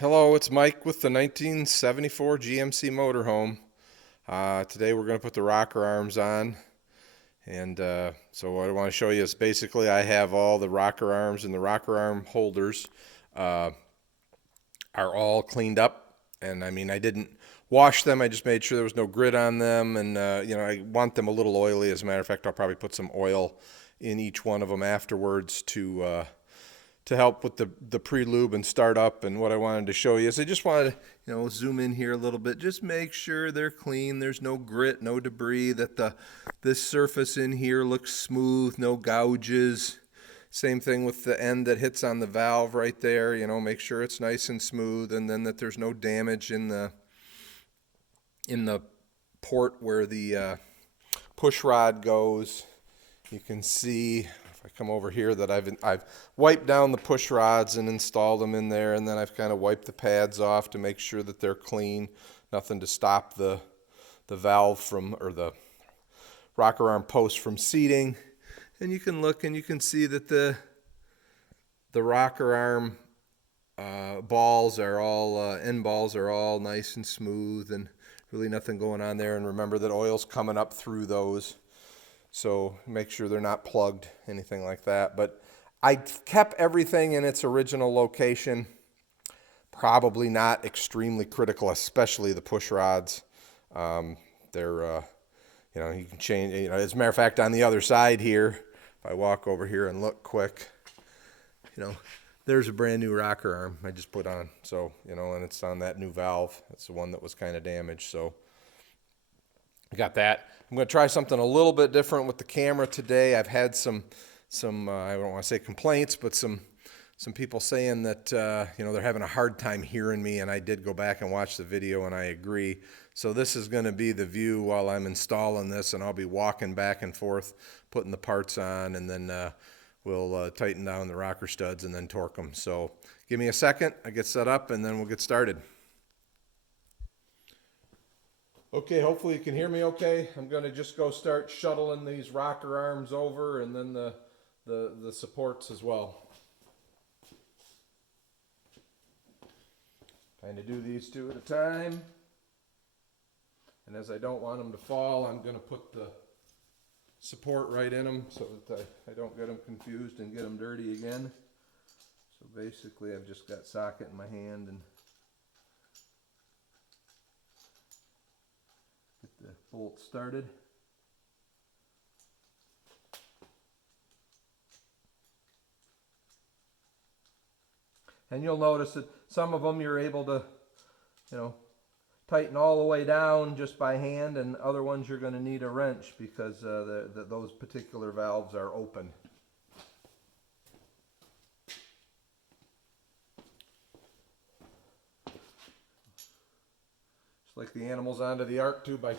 Hello, it's Mike with the 1974 GMC Motorhome. Today we're going to put the rocker arms on. So what I want to show you is basically I have all the rocker arms and the rocker arm holders uh, are all cleaned up. And I mean, I didn't wash them. I just made sure there was no grit on them. I want them a little oily. As a matter of fact, I'll probably put some oil in each one of them afterwards to help with the pre-lube and start up. And what I wanted to show you is I just wanted to, zoom in here a little bit. Just make sure they're clean. There's no grit, no debris, that this surface in here looks smooth, no gouges. Same thing with the end that hits on the valve right there. Make sure it's nice and smooth, and then that there's no damage in the port where the push rod goes. You can see if I come over here that I've wiped down the push rods and installed them in there, and then I've kind of wiped the pads off to make sure that they're clean. Nothing to stop the valve from, or the rocker arm post from seating. And you can look and you can see that the rocker arm balls are all end balls are all nice and smooth, and really nothing going on there. And remember that oil's coming up through those, so make sure they're not plugged, anything like that. But I kept everything in its original location. Probably not extremely critical, especially the push rods. They're you can change. As a matter of fact, on the other side here, if I walk over here and look quick, there's a brand new rocker arm I just put on. So, and it's on that new valve. It's the one that was kind of damaged. So I got that. I'm going to try something a little bit different with the camera today. I've had some I don't want to say complaints, but some people saying that they're having a hard time hearing me, and I did go back and watch the video, and I agree. So this is going to be the view while I'm installing this, and I'll be walking back and forth, putting the parts on, and then we'll tighten down the rocker studs and then torque them. So give me a second, I get set up, and then we'll get started. Okay, hopefully you can hear me okay. I'm going to just go start shuttling these rocker arms over, and then the supports as well. Kind of do these two at a time. And as I don't want them to fall, I'm going to put the support right in them so that I don't get them confused and get them dirty again. So basically I've just got socket in my hand and get the bolt started. And you'll notice that some of them you're able to, tighten all the way down just by hand, and other ones you're going to need a wrench because those particular valves are open. Just like the animals onto the ark 2x2. Like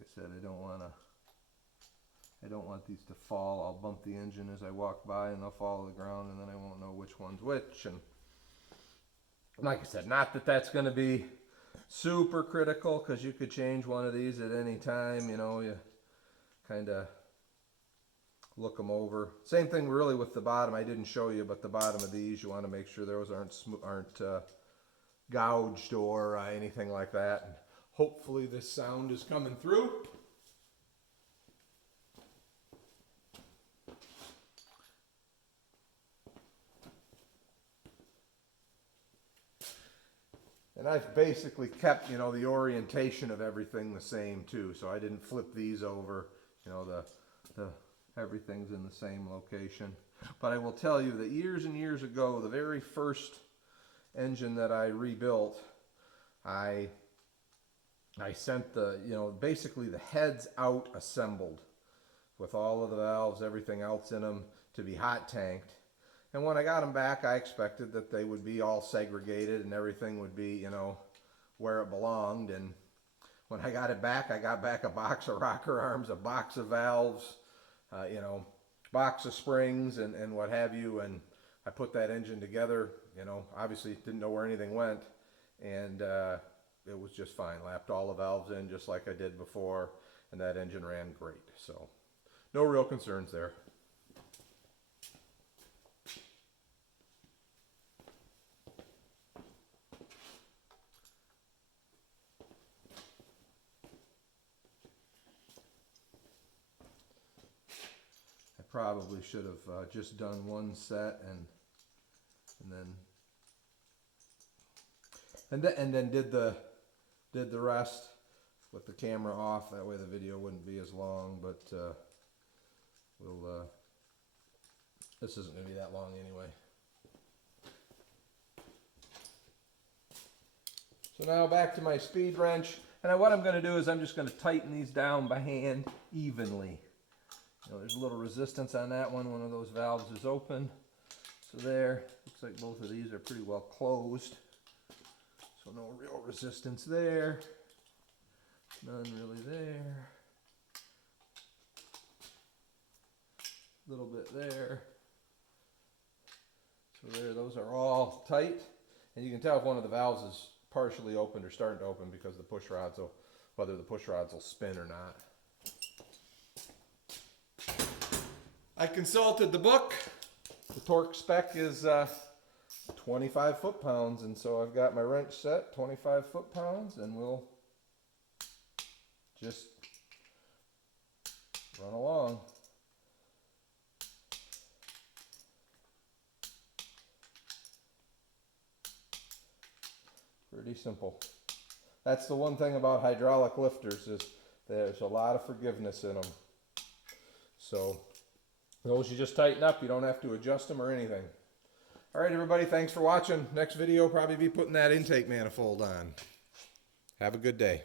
I said, I don't want these to fall. I'll bump the engine as I walk by, and they'll fall to the ground, and then I won't know which one's which. And like I said, not that that's going to be super critical, because you could change one of these at any time. You kind of look them over. Same thing really with the bottom. I didn't show you, but the bottom of these, you want to make sure those aren't gouged or anything like that. And hopefully this sound is coming through. And I've basically kept, the orientation of everything the same too. So I didn't flip these over. The everything's in the same location. But I will tell you that years and years ago, the very first engine that I rebuilt, I sent basically the heads out assembled with all of the valves, everything else in them, to be hot tanked. And when I got them back, I expected that they would be all segregated and everything would be, where it belonged. And when I got it back, I got back a box of rocker arms, a box of valves, box of springs and what have you. And I put that engine together, obviously didn't know where anything went. And it was just fine. Lapped all the valves in just like I did before. And that engine ran great. So no real concerns there. I probably should have just done one set and then did the rest with the camera off. That way the video wouldn't be as long, but this isn't going to be that long anyway. So now back to my speed wrench, and what I'm going to do is I'm just going to tighten these down by hand evenly. You know, there's a little resistance on that one. One of those valves is open. So there, looks like both of these are pretty well closed. So no real resistance there. None really there. A little bit there. So there, those are all tight. And you can tell if one of the valves is partially opened or starting to open because the push rods will, whether the push rods will spin or not. I consulted the book. The torque spec is 25 foot-pounds, and so I've got my wrench set 25 foot-pounds, and we'll just run along. Pretty simple. That's the one thing about hydraulic lifters, is there's a lot of forgiveness in them. So those you just tighten up, you don't have to adjust them or anything. All right, everybody, thanks for watching. Next video, probably be putting that intake manifold on. Have a good day.